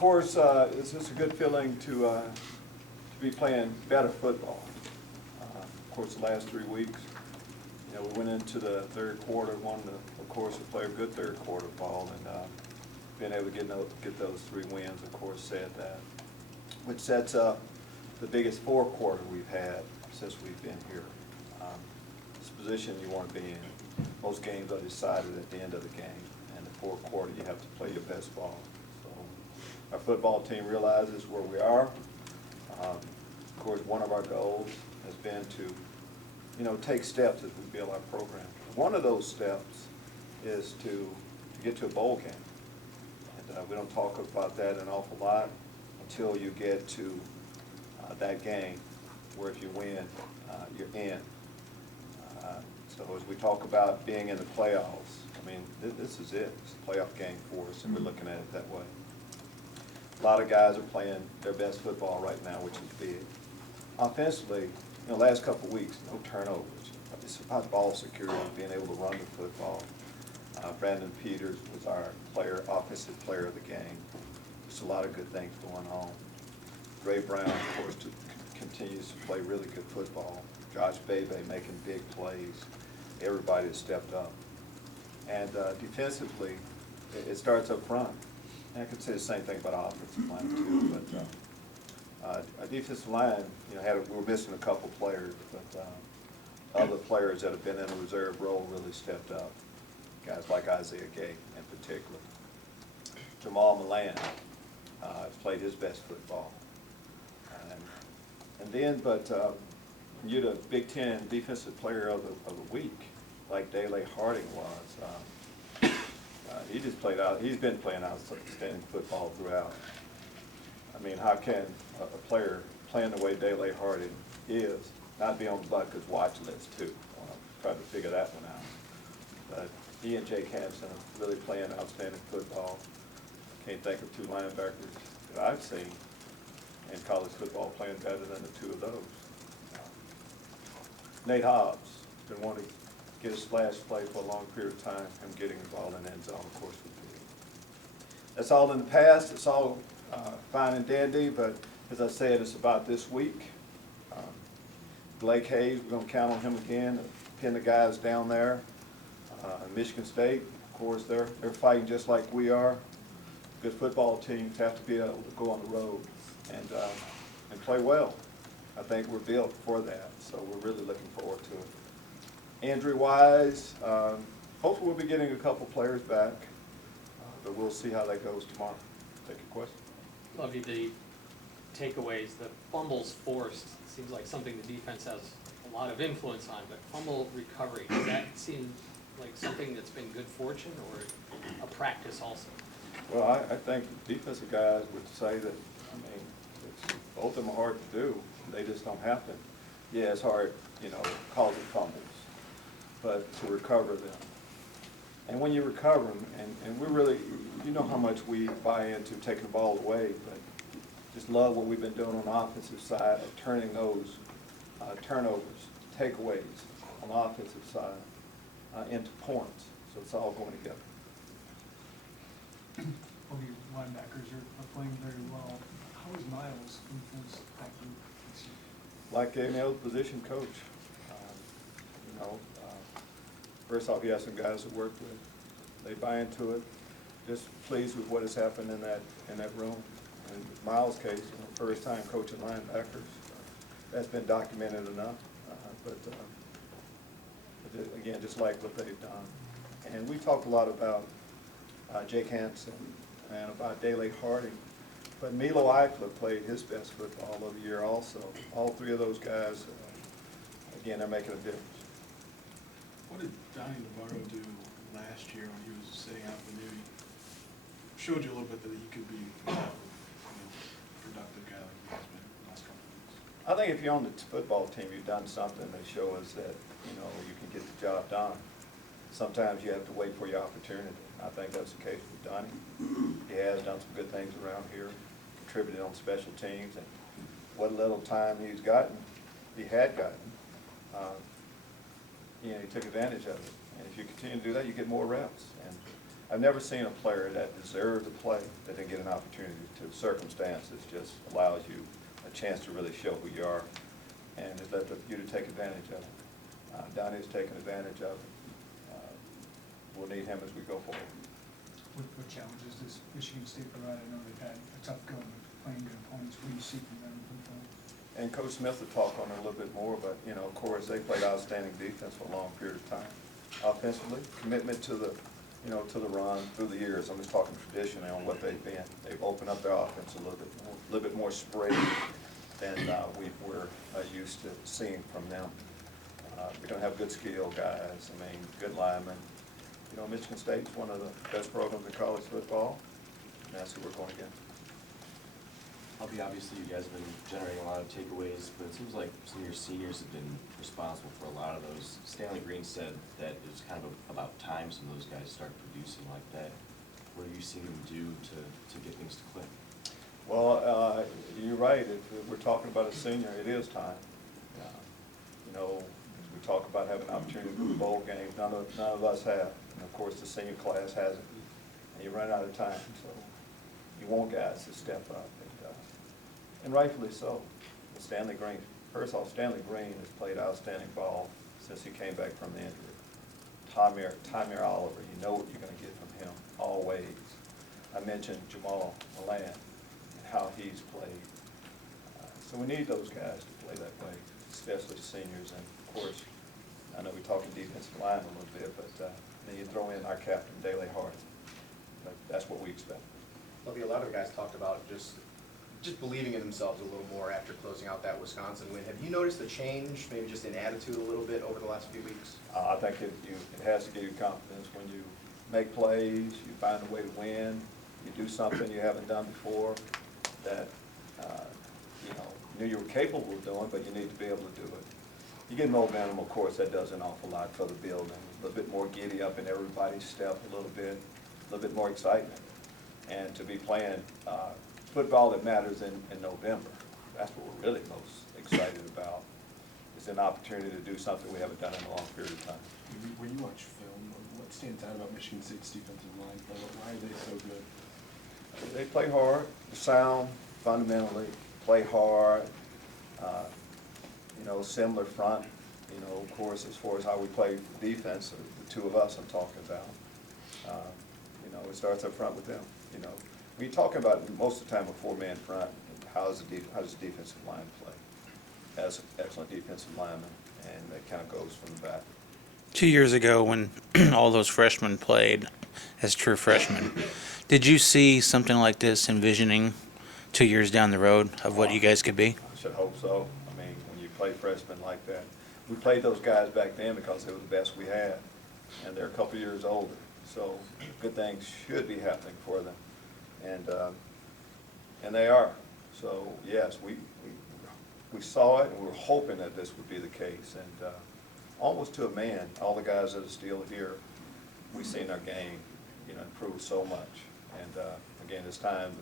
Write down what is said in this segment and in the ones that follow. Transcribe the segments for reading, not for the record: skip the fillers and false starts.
course, it's just a good feeling to be playing better football. Of course, the last 3 weeks, we went into the third quarter, wanted to, of course, to play a good third quarter ball, and being able to get those 3 wins, of course, said that, which sets up the biggest fourth quarter we've had since we've been here. It's a position you want to be in. Most games are decided at the end of the game, and the fourth quarter you have to play your best ball. So our football team realizes where we are. Of course, one of our goals has been to, take steps as we build our program. One of those steps is to get to a bowl game. And we don't talk about that an awful lot until you get to that game where if you win, you're in. So as we talk about being in the playoffs, this is it. It's a playoff game for us, and we're looking at it that way. A lot of guys are playing their best football right now, which is big. Offensively, last couple of weeks, no turnovers. It's about ball security, being able to run the football. Brandon Peters was our offensive player of the game. Just a lot of good things going on. Ray Brown, of course, continues to play really good football. Josh Bebe making big plays. Everybody has stepped up. And defensively, it starts up front. And I could say the same thing about our offensive line too, but our defensive line, we were missing a couple players, but other players that have been in a reserve role really stepped up. Guys like Isaiah Gay in particular. Jamal Milan has played his best football. You're the Big Ten Defensive Player of the Week, like Dele Harding was. He's been playing outstanding football throughout. How can a player playing the way Dele Harding is not be on Butker's watch list too? I tried to figure that one out. But he and Jake Hansen are really playing outstanding football. Can't think of 2 linebackers that I've seen in college football playing better than the 2 of those. Nate Hobbs has been wanting to get a splash play for a long period of time. Him getting involved in the end zone, of course, would be. That's all in the past. It's all fine and dandy, but as I said, it's about this week. Blake Hayes, we're going to count on him again to pin the guys down there. Michigan State, of course, they're fighting just like we are. Good football teams have to be able to go on the road and play well. I think we're built for that, so we're really looking forward to it. Injury-wise, hopefully we'll be getting a couple players back, but we'll see how that goes tomorrow. Take a question. Lovie, the takeaways, the fumbles forced, seems like something the defense has a lot of influence on, but fumble recovery, does that seem like something that's been good fortune or a practice also? Well, I think defensive guys would say that, both of them are hard to do. They just don't happen. Yeah, it's hard, causing fumbles, but to recover them. And when you recover them, and we're really, how much we buy into taking the ball away, but just love what we've been doing on the offensive side of turning those turnovers, takeaways on the offensive side into points. So it's all going together. All your linebackers are playing very well. How is Miles influenced that group this year? Like any other position coach. First off, you have some guys to work with. They buy into it. Just pleased with what has happened in that room. In Miles' case, first time coaching linebackers. That's been documented enough. But again, just like what they've done. And we talked a lot about Jake Hansen and about Dele Harding. But Milo Eifler played his best football of the year also. All 3 of those guys, again, they're making a difference. What did Donnie Navarro do last year when he was sitting out the new? Showed you a little bit that he could be a productive guy like he has been the last couple of weeks. I think if you're on the football team, you've done something to show us that you can get the job done. Sometimes you have to wait for your opportunity. I think that's the case with Donnie. He has done some good things around here, contributed on special teams, and what little time he had gotten, he took advantage of it. And if you continue to do that, you get more reps. And I've never seen a player that deserved to play that didn't get an opportunity to. Circumstances just allows you a chance to really show who you are, and it's left up to you to take advantage of it. Donnie's taken advantage of it. We'll need him as we go forward. What challenges does Michigan State provide? I know they've had a tough go with playing good opponents. What do you see from them in football? And Coach Smith will talk on it a little bit more, but, you know, of course, they played outstanding defense for a long period of time. Offensively, commitment to the, you know, to the run through the years. I'm just talking traditionally on what they've been. They've opened up their offense a little bit more spread than we're used to seeing from them. We don't have good skill guys. I mean, good linemen. You know, Michigan State's one of the best programs in college football, and that's who we're going against. Lovie, obviously you guys have been generating a lot of takeaways, but it seems like some of your seniors have been responsible for a lot of those. Stanley Green said that it's kind of about time some of those guys start producing like that. What have you seen them do to get things to click? Well, you're right. If we're talking about a senior, it is time. You know, as we talk about having an opportunity to do a bowl game, none of us have. And of course, the senior class hasn't. And you run out of time, so you want guys to step up. And rightfully so. Stanley Green, first off, Stanley Green has played outstanding ball since he came back from the injury. Tymer Oliver, you know what you're going to get from him, always. I mentioned Jamal Milan and how he's played. So we need those guys to play that way, especially seniors. And of course, I know we're talking defensive line a little bit, but then you throw in our captain, Daley Harding. But that's what we expect. Lovie, a lot of the guys talked about just believing in themselves a little more after closing out that Wisconsin win. Have you noticed a change, maybe just in attitude a little bit over the last few weeks? I think it has to give you confidence when you make plays, you find a way to win, you do something you haven't done before that you know, knew you were capable of doing, but you need to be able to do it. You get momentum, of course, that does an awful lot for the building. A little bit more giddy up in everybody's step a little bit more excitement. And to be playing football that matters in November. That's what we're really most excited about, is an opportunity to do something we haven't done in a long period of time. When you watch film, what stands out about Michigan State's defensive line? Why are they so good? They play hard, sound, fundamentally, play hard, you know, similar front, you know, of course, as far as how we play defense, the two of us I'm talking about. You know, it starts up front with them, you know. When you're talking about most of the time a four-man front, how does the defensive line play? As excellent defensive linemen, and that kind of goes from the back. 2 years ago when all those freshmen played as true freshmen, did you see something like this envisioning 2 years down the road of what you guys could be? I should hope so. I mean, when you play freshmen like that, we played those guys back then because they were the best we had, and they're a couple years older. So good things should be happening for them, and they are. So yes, we saw it, and we were hoping that this would be the case, and almost to a man, all the guys that are still here, we've seen our game, you know, improve so much. And again, it's time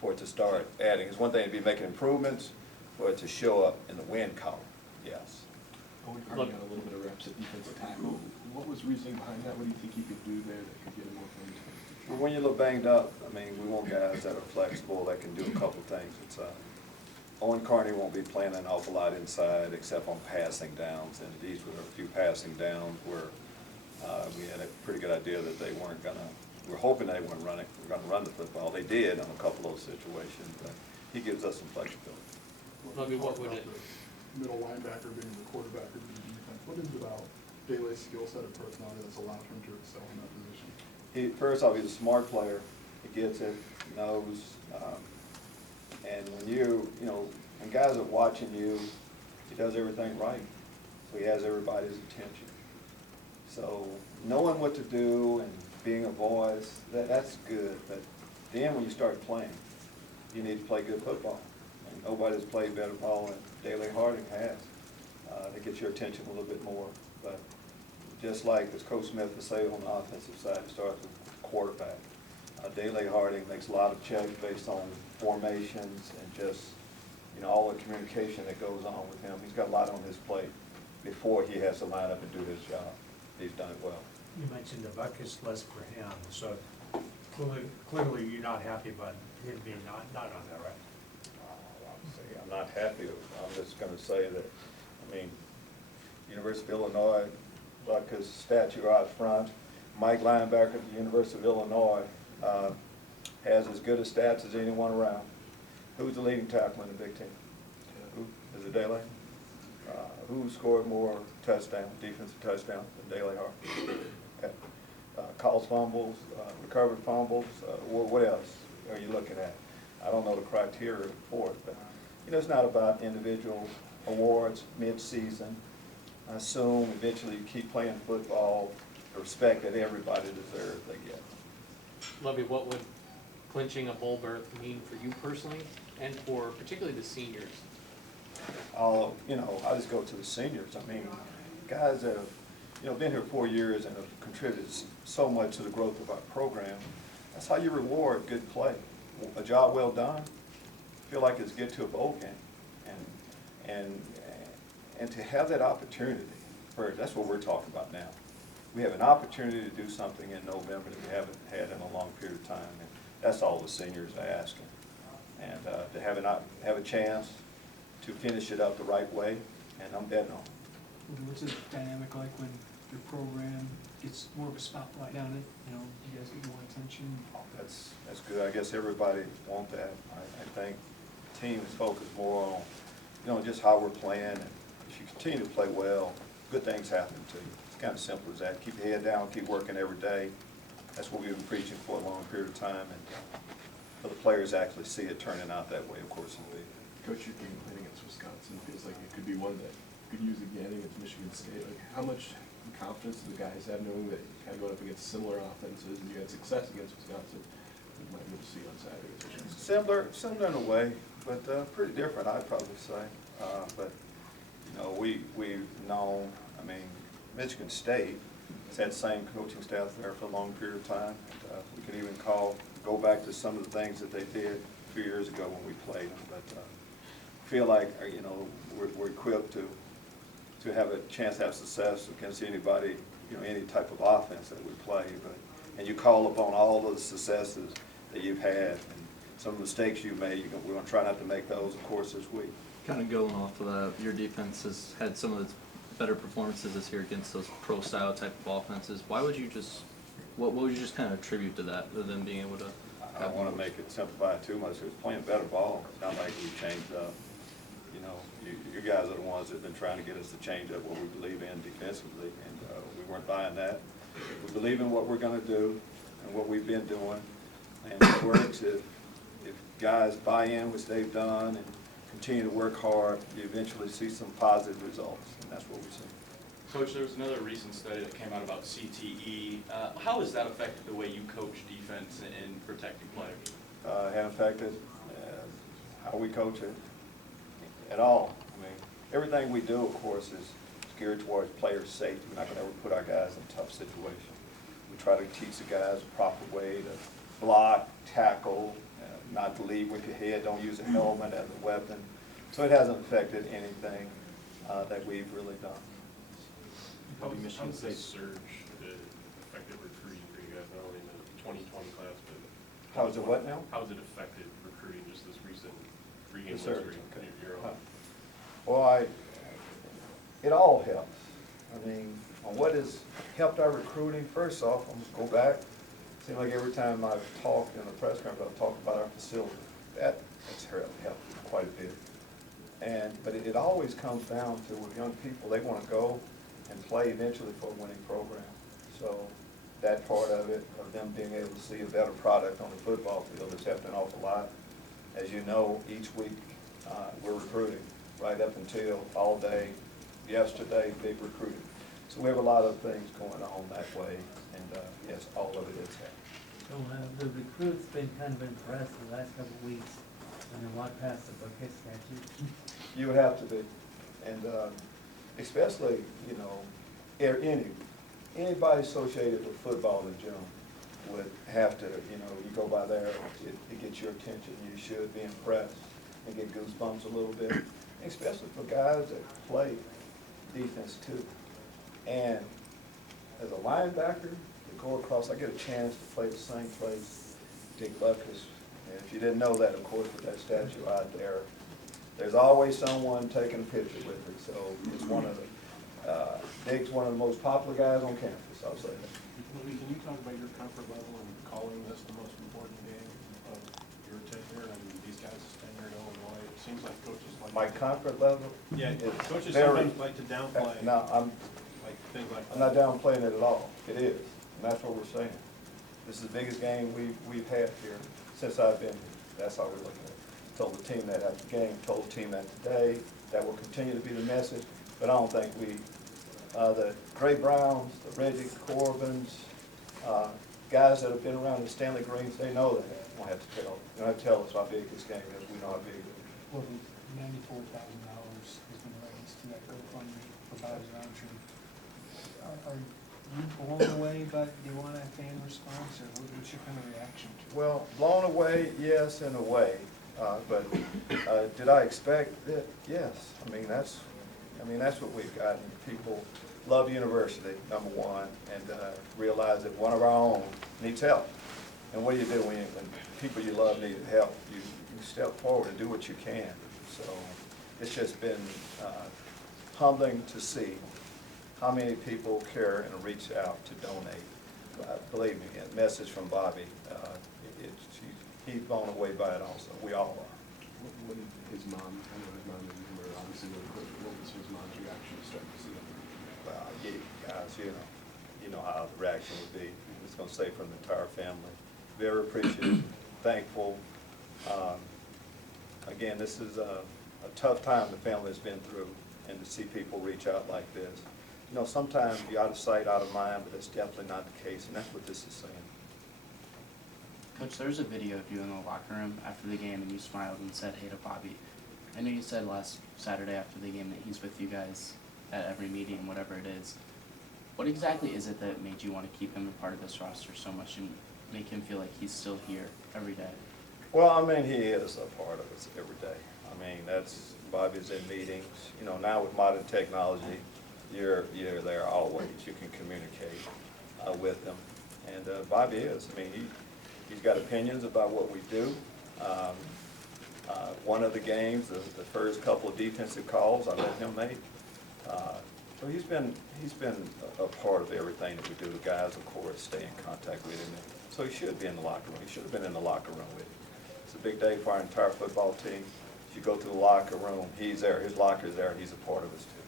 for it to start adding. It's one thing to be making improvements, for it to show up in the win column. Yes. Owen Carter got a little bit of reps at defensive tackle. What was reasoning behind that? What do you think he could do there that could get him more points? Well, when you look banged up, I mean, we want guys that are flexible, that can do a couple things. It's Owen Carney won't be playing an awful lot inside except on passing downs, and these were a few passing downs where we had a pretty good idea that they weren't gonna. We're hoping they weren't running. We're gonna run the football. They did on a couple of those situations, but he gives us some flexibility. Lovie, what would it? Middle linebacker being the quarterback of the defense. What is it about Daley's skill set and personality that's allowed him to excel in that position? First off, he's a smart player. He gets it, he knows. And when you know, when guys are watching you, he does everything right. So he has everybody's attention. So knowing what to do and being a voice, that's good. But then when you start playing, you need to play good football. And nobody's played better ball than Daley Harding has. That gets your attention a little bit more. But just like as Coach Smith would say on the offensive side, it starts with the quarterback. Daley Harding makes a lot of checks based on formations and just, you know, all the communication that goes on with him. He's got a lot on his plate before he has to line up and do his job. He's done it well. You mentioned the bucket list for him, so clearly you're not happy about him being not on there, right? See, I'm not happy. I'm just gonna say that, I mean, University of Illinois, like his statue out front, Mike linebacker at the University of Illinois, has as good a stats as anyone around. Who's the leading tackler in the Big Ten? Who? Is it Daly? Who scored more touchdowns, defensive touchdowns than Daly Hart? Okay. Calls fumbles, recovered fumbles, what else are you looking at? I don't know the criteria for it, but, you know, it's not about individual awards mid-season. I assume eventually you keep playing football, the respect that everybody deserves, they get. Lovie, what would clinching a bowl berth mean for you personally and for particularly the seniors? You know, I just go to the seniors. I mean, guys that have, you know, been here 4 years and have contributed so much to the growth of our program. That's how you reward good play. A job well done, feel like it's get to a bowl game. And to have that opportunity, that's what we're talking about now. We have an opportunity to do something in November that we haven't had in a long period of time. And that's all the seniors are asking. And to have a chance to finish it up the right way, and I'm betting on it. What's the dynamic like when your program gets more of a spotlight on it? You know, you guys get more attention? That's good. I guess everybody wants that. I think the team is focused more on, you know, just how we're playing. And if you continue to play well, good things happen to you. It's kind of simple as that. Keep your head down, keep working every day. That's what we've been preaching for a long period of time. And for the players to actually see it turning out that way, of course, it'll be. Coach, your game playing against Wisconsin feels like it could be one that you could use again against Michigan State. Like, how much confidence do the guys have knowing that kind of going up against similar offenses and you had success against Wisconsin? You might be able to see on Saturday against Michigan State. Similar in a way, but pretty different, I'd probably say. But you know, we've known. I mean, Michigan State has had the same coaching staff there for a long period of time. We can even go back to some of the things that they did a few years ago when we played them. But feel like, you know, we're equipped to have a chance to have success against anybody, you know, any type of offense that we play. And you call upon all of the successes that you've had and some mistakes you've made. We're going to try not to make those, of course, this week. Kind of going off of that, your defense has had some of its better performances this year against those pro-style type of offenses. Why would you just, what would you just kind of attribute to that, other than being able to? I don't want to make it simplified too much. It was playing better ball. It's not like we changed up. You know, you guys are the ones that have been trying to get us to change up what we believe in defensively, and we weren't buying that. We believe in what we're going to do and what we've been doing, and if guys buy in, which they've done, and continue to work hard, you eventually see some positive results, and that's what we're seeing. Coach, there was another recent study that came out about CTE. How has that affected the way you coach defense and protecting players? Hasn't affected how we coach it at all. I mean, everything we do, of course, is geared towards player safety. We're not going to ever put our guys in tough situations. We try to teach the guys the proper way to block, tackle, not to lead with your head, don't use a helmet as a weapon. So it hasn't affected anything that we've really done. How has this surge affected recruiting for you guys, not only in the 2020 class, but How is it what now? how has it affected recruiting, just this recent three-game The surge, streak okay. you're on? Well, it all helps. I mean, on what has helped our recruiting, first off, I'm going to go back. It seems like every time I've talked in the press conference, I've talked about our facility. That's helped quite a bit. But it always comes down to with young people, they want to go and play eventually for a winning program. So that part of it, of them being able to see a better product on the football field, has helped an awful lot. As you know, each week we're recruiting right up until all day yesterday, big recruiting. So we have a lot of things going on that way, and yes, all of it is happening. So the recruits been kind of impressed the last couple of weeks when they walked past the bucket statue. You would have to be, and especially, you know, anybody associated with football in general would have to, you know, you go by there, it gets your attention. You should be impressed and get goosebumps a little bit, especially for guys that play defense too. And as a linebacker, to go across, I get a chance to play the same place Dick Butkus. And if you didn't know that, of course, with that statue out there, there's always someone taking a picture with it. So it's one of the, Dick's one of the most popular guys on campus, I'll say that. Lovie, can you talk about your comfort level in calling this the most important game of your tenure and these guys' tenure at Illinois? It seems like coaches like. My comfort level Yeah, is coaches very, sometimes like to downplay. no, Like things like I'm that. not downplaying it at all. It is, and that's what we're saying. This is the biggest game we've had here since I've been here. That's how we're looking at it. Told the team that after the game, told the team that today. That will continue to be the message, but I don't think the Gray Browns, the Reggie Corbins, guys that have been around the Stanley Greens, they know that. You don't have to tell. You don't have to tell us how big this game is. We know how big it is. Well, $94,000 has been raised to that GoFundMe for Bob's Roundtree. Are you blown away by the Iwana fan response, or what's your kind of reaction to it? Well, blown away, yes, in a way, but did I expect it? Yes. I mean, that's what we've gotten. People love university, number one, and realize that one of our own needs help. And what do you do when people you love need help? You step forward and do what you can. So it's just been humbling to see how many people care and reach out to donate. Believe me, a message from Bobby, he's blown away by it also. We all are. What did his mom, I know his mom didn't remember, obviously, what was his mom's reaction to starting to see that? Well, guys, you know how the reaction would be. I'm just gonna say from the entire family, very appreciative, thankful. Again, this is a tough time the family's been through, and to see people reach out like this. You know, sometimes you're out of sight, out of mind, but that's definitely not the case, and that's what this is saying. Coach, there was a video of you in the locker room after the game, and you smiled and said, "Hey" to Bobby. I know you said last Saturday after the game that he's with you guys at every meeting, whatever it is. What exactly is it that made you want to keep him a part of this roster so much and make him feel like he's still here every day? Well, I mean, he is a part of us every day. I mean, Bobby's in meetings. You know, now with modern technology, you're there always. You can communicate with him. And Bobby is. I mean, he's got opinions about what we do. One of the games, the first couple of defensive calls, I let him make. So he's been a part of everything that we do. The guys, of course, stay in contact with him. So he should be in the locker room. He should have been in the locker room with him. It's a big day for our entire football team. If you go to the locker room, he's there. His locker is there. He's a part of us too.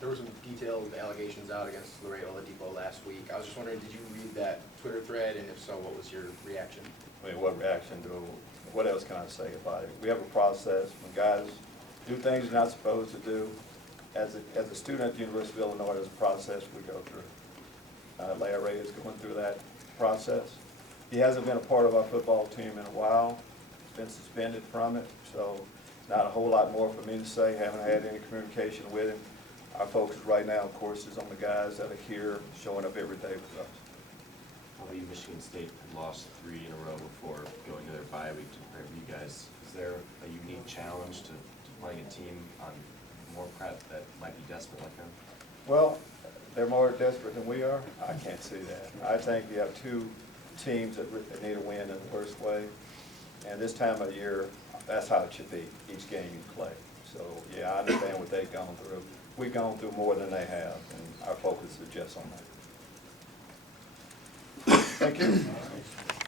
There were some detailed allegations out against Laredo Oladipo last week. I was just wondering, did you read that Twitter thread, and if so, what was your reaction? I mean, what reaction what else can I say about it? We have a process. When guys do things they're not supposed to do, as a student at the University of Illinois, there's a process we go through. Larry is going through that process. He hasn't been a part of our football team in a while. He's been suspended from it, so not a whole lot more for me to say. Haven't had any communication with him. Our focus right now, of course, is on the guys that are here, showing up every day with us. I believe Michigan State had lost 3 in a row before going to their bye week to prepare for you guys. Is there a unique challenge to playing a team on more prep that might be desperate like them? Well, they're more desperate than we are. I can't see that. I think you have two teams that need a win in the worst way. And this time of year, that's how it should be, each game you play. So, yeah, I understand what they've gone through. We've gone through more than they have, and our focus is just on that. Thank you.